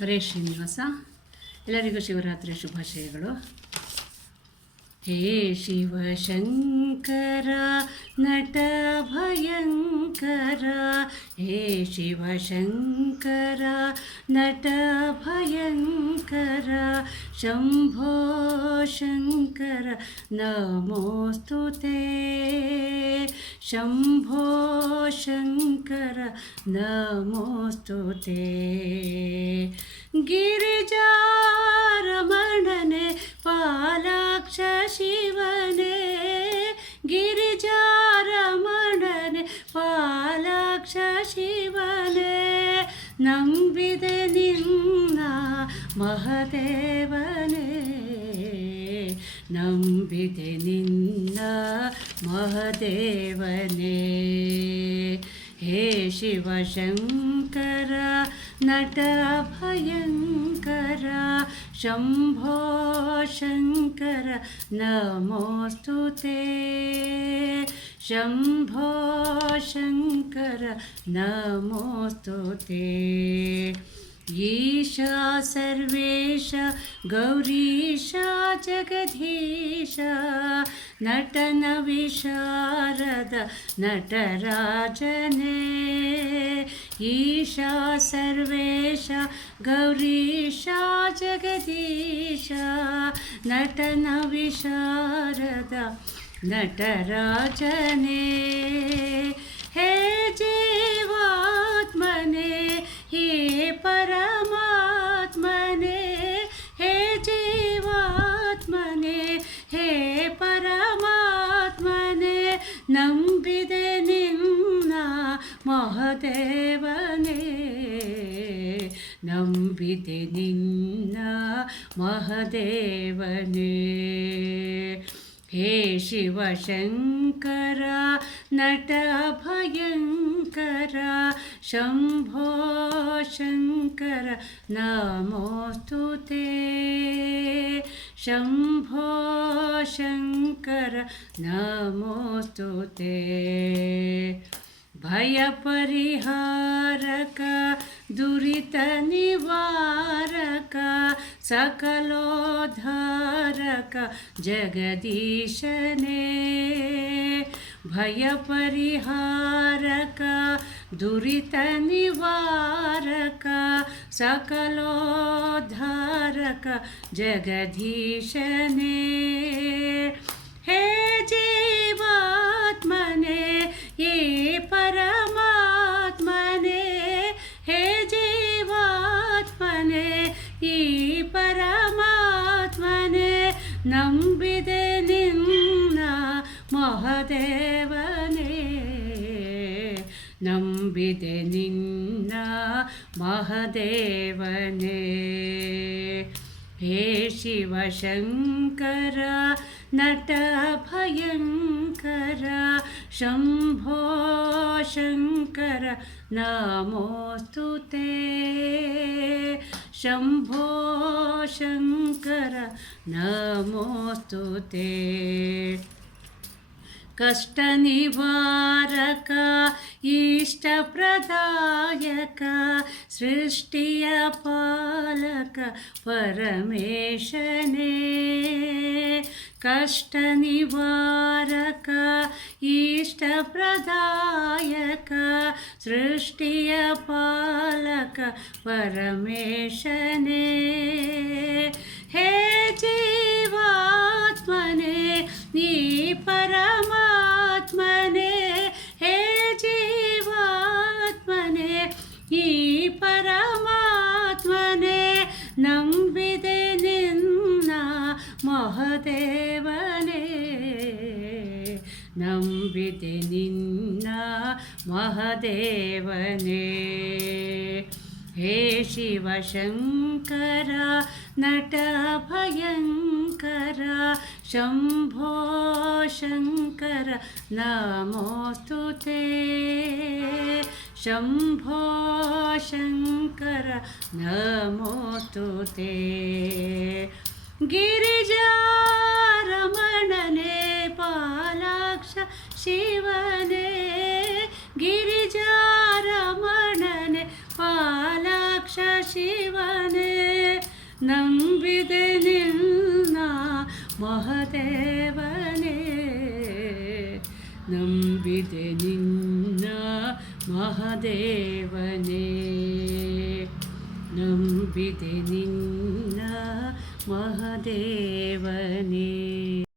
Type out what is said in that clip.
ಹರೇ ಶ್ರೀನಿವಾಸ. ಎಲ್ಲರಿಗೂ ಶಿವರಾತ್ರಿ ಶುಭಾಶಯಗಳು. ಹೇ ಶಿವಶಂಕರ ನಟ ಭಯಂಕರ, ಹೇ ಶಿವಶಂಕರ ನಟ ಭಯಂಕರ, ಶಂಭೋ ಶಂಕರ ನಮೋಸ್ತುತೇ, ಶಂಭೋ ಶಂಕರ ನಮೋಸ್ತುತೇ. ಗಿರಿಜಾರಮಣನೆ ಪಾಲಾಕ್ಷ ಶಿವನೇ, ಗಿರಿಜಾರಮಣನೆ ಪಾಲಾಕ್ಷ ಶಿವನೇ, ನಂಬಿದೆ ನಿನ್ನ ಮಹದೇವನೇ, ನಂಬಿದೆ ನಿನ್ನ ಮಹದೇವನೇ. ಹೇ ಶಿವಶಂಕರ ನಟ ಭಯಂಕರ, ಶಂಭೋ ಶಂಕರ ನಮೋಸ್ತುತೇ, ಶಂಭೋ ಶಂಕರ ನಮೋಸ್ತುತೇ. ಈಶಾ ಸರ್ವೇಶ ಗೌರೀಶ ಜಗದೀಶ, ನಟನ ವಿಶಾರದ ನಟರಾಜನೇ, ಈಶಾ ಸರ್ವೇಶ ಗೌರೀಶ ಜಗದೀಶ, ನಟನ ವಿಶಾರದ ನಟರಾಜನೇ. ಹೇ ಜೀವಾತ್ಮನೇ, ಹೇ ಪರಮಾತ್ಮನೇ, ಹೇ ಜೀವಾತ್ಮನೇ, ಹೇ ಪರಮಾತ್ಮನೇ, ನಂಬಿದೆ ನಿನ್ನ ಮಹದೇವನೇ, ನಂಬಿದೆ ನಿನ್ನ ಮಹದೇವನೇ. ಹೇ ಶಿವಶಂಕರ ನಟ ಭಯಂಕರ, ಶಂಭೋ ಶಂಕರ ನಮೋಸ್ತುತೇ, ಶಂಭೋ ಶಂಕರ ನಮೋಸ್ತುತೇ. ಭಯ ಪರಿಹಾರಕ ದುರಿತ ನಿವಾರಕ, ಸಕಲೋದ್ಧಾರಕ ಜಗದೀಶನೇ, ಭಯ ಪರಿಹಾರಕ ದುರಿತ ನಿವಾರಕ, ಸಕಲೋದ್ಧಾರಕ ಜಗದೀಶನೇ. ಹೇ ಜೀವಾತ್ಮನೇ, ಹೇ ಪರಮಾತ್ಮನೇ, ಹೇ ಜೀವಾತ್ಮನೇ, ಈ ಪರಮಾತ್ಮನೇ, ನಂಬಿದೆ ನಿನ್ನ ಮಹದೇವನೇ, ನಂಬಿದೆ ನಿನ್ನ ಮಹದೇವನೇ. ಹೇ ಶಿವಶಂಕರ ನಟ ಭಯಂಕರ, ಶಂಭೋ ಶಂಕರ ನಮೋಸ್ತುತೇ, ಶಂಭೋ ಶಂಕರ ನಮೋಸ್ತುತೇ. ಕಷ್ಟ ನಿವಾರಕ ಇಷ್ಟ ಪ್ರದಾಯಕ, ಸೃಷ್ಟಿಯ ಪಾಲಕ ಪರಮೇಶನೇ, ಕಷ್ಟ ನಿವಾರಕ ಇಷ್ಟ ಪ್ರದಾಯಕ, ಸೃಷ್ಟಿಯ ಪಾಲಕ ಪರಮೇಶನೇ. ಹೇ ಜೀವಾತ್ಮನೇ, ನೀ ಪರಮಾತ್ಮನೇ, ಹೇ ಜೀವಾತ್ಮನೇ, ಈ ಪರಮಾತ್ಮನೇ, ನಂಬಿದೆ ನಿನ್ನ ಮಹದೇವನೇ, ನಂಬಿದೆ ನಿನ್ನ ಮಹದೇವನೇ. ಹೇ ಶಿವಶಂಕರ ನಟ ಭಯಂಕರ, ಶಂಭೋ ಶಂಕರ ನಮೋಸ್ತುತೇ, ಶಂಭೋ ಶಂಕರ ನಮೋಸ್ತುತೇ. ಗಿರಿಜಾರಮಣನೆ ಪಾಲಾಕ್ಷ ಶಿವನೇ, ಗಿರಿಜಾರಮಣನೆ ಪಾಲಾಕ್ಷ ಶಿವನೇ ನಂಬಿದೆ ನಿನ್ನ ಮಹದೇವನೇ ನಂಬಿದೆ ನಿನ್ನ ಮಹದೇವನೇ ನಂಬಿದೆ ನಿನ್ನ ಮಹದೇವನೇ.